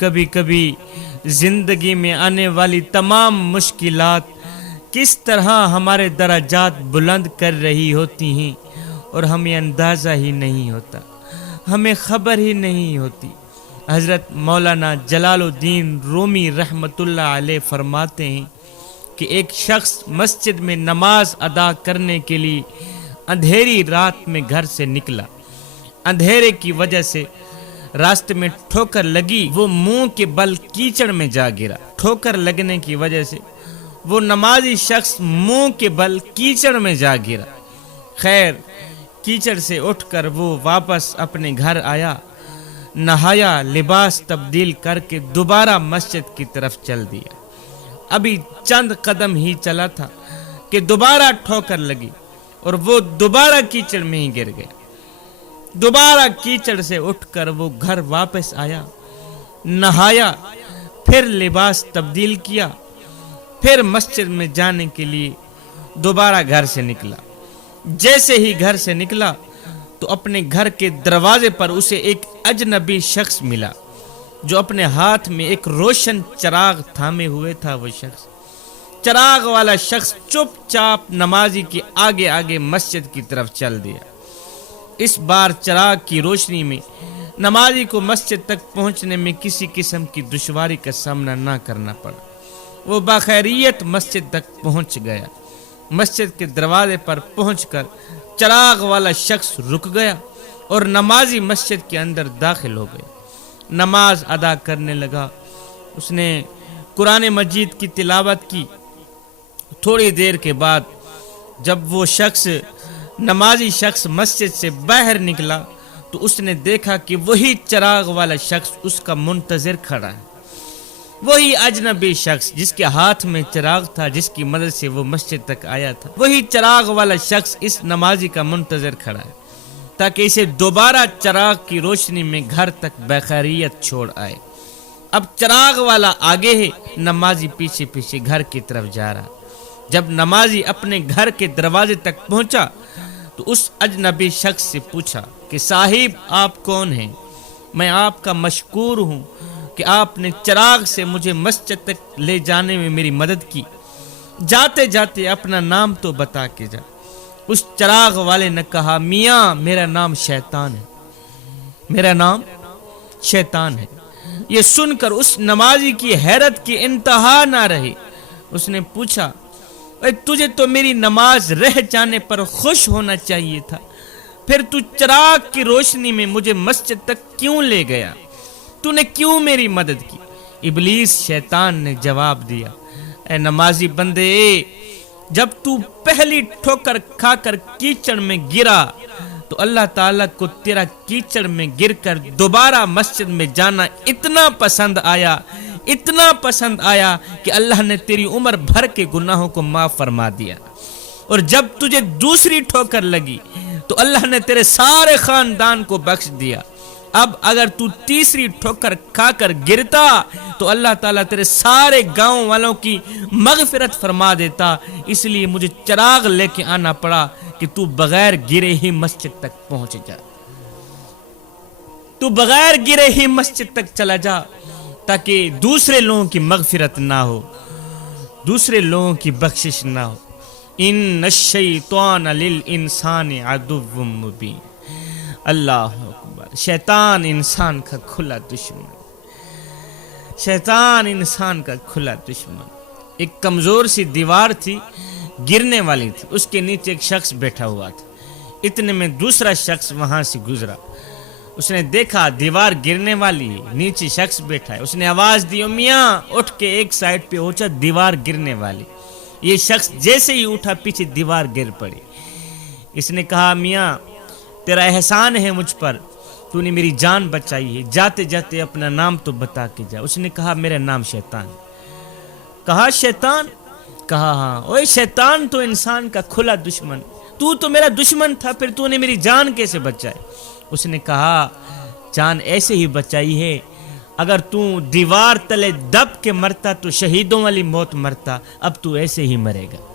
کبھی کبھی زندگی میں آنے والی تمام مشکلات کس طرح ہمارے درجات بلند کر رہی ہوتی ہیں اور ہمیں اندازہ ہی نہیں ہوتا، ہمیں خبر ہی نہیں ہوتی۔ حضرت مولانا جلال الدین رومی رحمۃ اللہ علیہ فرماتے ہیں کہ ایک شخص مسجد میں نماز ادا کرنے کے لیے اندھیری رات میں گھر سے نکلا۔ اندھیرے کی وجہ سے راستے میں ٹھوکر لگی، وہ منہ کے بل کیچڑ میں جا گرا۔ ٹھوکر لگنے کی وجہ سے وہ نمازی شخص منہ کے بل کیچڑ میں جا گرا۔ خیر، کیچڑ سے اٹھ کر وہ واپس اپنے گھر آیا، نہایا، لباس تبدیل کر کے دوبارہ مسجد کی طرف چل دیا۔ ابھی چند قدم ہی چلا تھا کہ دوبارہ ٹھوکر لگی اور وہ دوبارہ کیچڑ میں ہی گر گیا۔ دوبارہ کیچڑ سے اٹھ کر وہ گھر واپس آیا، نہایا، پھر لباس تبدیل کیا، پھر مسجد میں جانے کے لیے دوبارہ گھر سے نکلا۔ جیسے ہی گھر سے نکلا تو اپنے گھر کے دروازے پر اسے ایک اجنبی شخص ملا جو اپنے ہاتھ میں ایک روشن چراغ تھامے ہوئے تھا۔ وہ شخص، چراغ والا شخص، چپ چاپ نمازی کے آگے آگے مسجد کی طرف چل دیا۔ اس بار چراغ کی روشنی میں نمازی کو مسجد تک پہنچنے میں کسی قسم کی دشواری کا سامنا نہ کرنا پڑا۔ وہ بخیریت مسجد تک پہنچ گیا۔ مسجد کے دروازے پر پہنچ کر چراغ والا شخص رک گیا اور نمازی مسجد کے اندر داخل ہو گیا۔ نماز ادا کرنے لگا۔ اس نے قرآن مجید کی تلاوت کی۔ تھوڑی دیر کے بعد جب وہ نمازی شخص مسجد سے باہر نکلا تو اس نے دیکھا کہ وہی چراغ والا شخص اس کا منتظر کھڑا ہے۔ وہی اجنبی شخص جس کے ہاتھ میں چراغ تھا، جس کی مدد سے وہ مسجد تک آیا تھا، وہی چراغ والا شخص اس نمازی کا منتظر کھڑا ہے تاکہ اسے دوبارہ چراغ کی روشنی میں گھر تک بخیریت چھوڑ آئے۔ اب چراغ والا آگے ہے، نمازی پیچھے پیچھے گھر کی طرف جا رہا۔ جب نمازی اپنے گھر کے دروازے تک پہنچا تو اس اجنبی شخص سے پوچھا کہ صاحب، آپ کون ہیں؟ میں آپ کا مشکور ہوں کہ آپ نے چراغ سے مجھے مسجد تک لے جانے میں میری مدد کی۔ جاتے جاتے اپنا نام تو بتا کے جا۔ اس چراغ والے نے کہا، میاں، میرا نام شیطان ہے، میرا نام شیطان ہے۔ یہ سن کر اس نمازی کی حیرت کی انتہا نہ رہی۔ اس نے پوچھا، تجھے تو میری نماز رہ جانے پر خوش ہونا چاہیے تھا، پھر تو چراغ کی روشنی میں مجھے مسجد تک کیوں لے گیا؟ تو نے کیوں میری مدد کی؟ ابلیس شیطان نے جواب دیا، اے نمازی بندے، جب تو پہلی ٹھوکر کھا کر کیچڑ میں گرا تو اللہ تعالیٰ کو تیرا کیچڑ میں گر کر دوبارہ مسجد میں جانا اتنا پسند آیا کہ اللہ نے تیری عمر بھر کے گناہوں کو معاف فرما دیا۔ اور جب تجھے دوسری ٹھوکر لگی تو اللہ نے تیرے سارے خاندان کو بخش دیا۔ اب اگر تو تیسری ٹھوکر کھا کر گرتا تو اللہ تعالیٰ تیرے سارے گاؤں والوں کی مغفرت فرما دیتا۔ اس لیے مجھے چراغ لے کے آنا پڑا کہ تو بغیر گرے ہی مسجد تک پہنچ جا، تو بغیر گرے ہی مسجد تک چلا جا تاکہ دوسرے لوگوں کی مغفرت نہ ہو، دوسرے لوگوں کی بخشش نہ ہو۔ ان الشیطان للانسان عدو مبین۔ اللہ اکبر۔ شیطان انسان کا کھلا دشمن، شیطان انسان کا کھلا دشمن۔ ایک کمزور سی دیوار تھی، گرنے والی تھی، اس کے نیچے ایک شخص بیٹھا ہوا تھا۔ اتنے میں دوسرا شخص وہاں سے گزرا۔ اس نے دیکھا دیوار گرنے والی ہے، نیچے شخص بیٹھا ہے۔ اس نے آواز دی، میاں اٹھ کے ایک سائڈ پہ اونچا، دیوار گرنے والی۔ یہ شخص جیسے ہی اٹھا پیچھے دیوار گر پڑی۔ اس نے کہا، میاں تیرا احسان ہے مجھ پر، تو نے میری جان بچائی ہے، جاتے جاتے اپنا نام تو بتا کے جا۔ اس نے کہا، میرا نام شیطان۔ کہا، شیطان؟ کہا، ہاں۔ اوے شیطان تو انسان کا کھلا دشمن، تو میرا دشمن تھا، پھر تو نے میری جان کیسے بچائی؟ اس نے کہا، جان ایسے ہی بچائی ہے، اگر تو دیوار تلے دب کے مرتا تو شہیدوں والی موت مرتا، اب تو ایسے ہی مرے گا۔